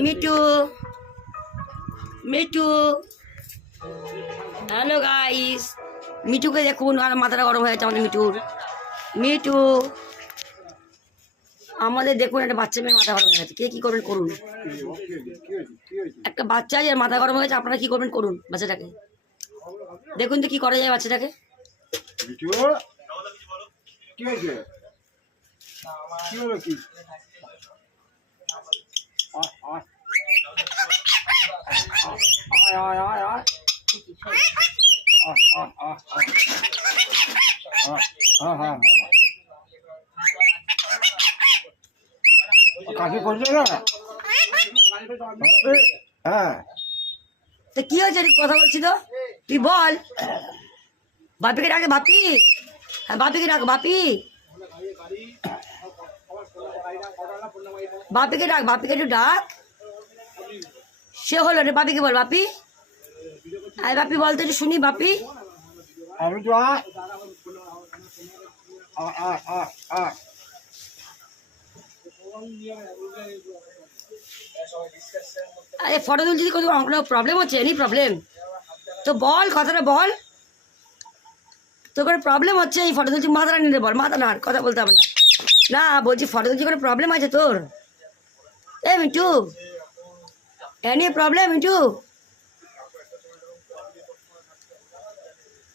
Me too me too hello guys, মিটুকে দেখুন আর মাথাটা গরম হয়ে যাচ্ছে আমাদের মিটুর। মিটু আমাদের দেখুন, একটা বাচ্চা মেয়ে মাথা গরম হয়ে গেছে। কে কি করবেন করুন। একটা বাচ্চা আর মাথা গরম হয়ে গেছে, আপনারা কি করবেন করুন। বাচ্চাটাকে দেখুন তো কি করা যায় বাচ্চাটাকে। কাকে করছে না? হ্যাঁ, তা কি হয়েছে কথা বলছি তো, তুই বল। বাপিকে ডাকে, বাপি। হ্যাঁ বাপিকে ডাক, বাপি। বাপিকে ডাক, বাপিকে একটু ডাক। সে হলো রে, বাপিকে বল বাপি। আরে বাপি বলতে একটু শুনি বাপি। আমি তো আরে ফটো তুলছি কোনো প্রবলেম হচ্ছে? এনি প্রবলেম তো বল, কথাটা বল। তোর কোনো প্রবলেম হচ্ছে? এই ফটো তুলছি, মাথাটা নিয়ে বল, মাথা না কথা বলতে হবে না। না বলছি ফটো তুলছি, কোনো প্রবলেম আছে তোর? এ মিটু, এনি প্রবলেম মিটু?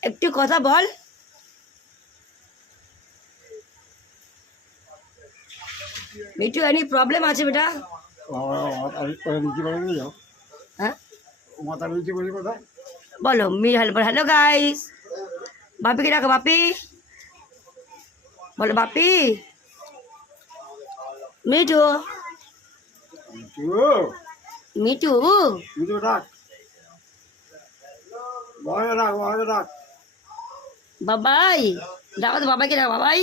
একটু কথা বল। মিটু এনি প্রবলেম আছে বেটা? হ্যাঁ মাথা নিচে বলি কোথায়? বলো হ্যালো গাইস, বাপিকে ডাকো বাপি। বলো বাপি। মিটু মিটু ডাক, ভয় ডাক, ভয় ডাক। বাবাই ডাকো তো, বাবাইকে ডাকো বাবাই।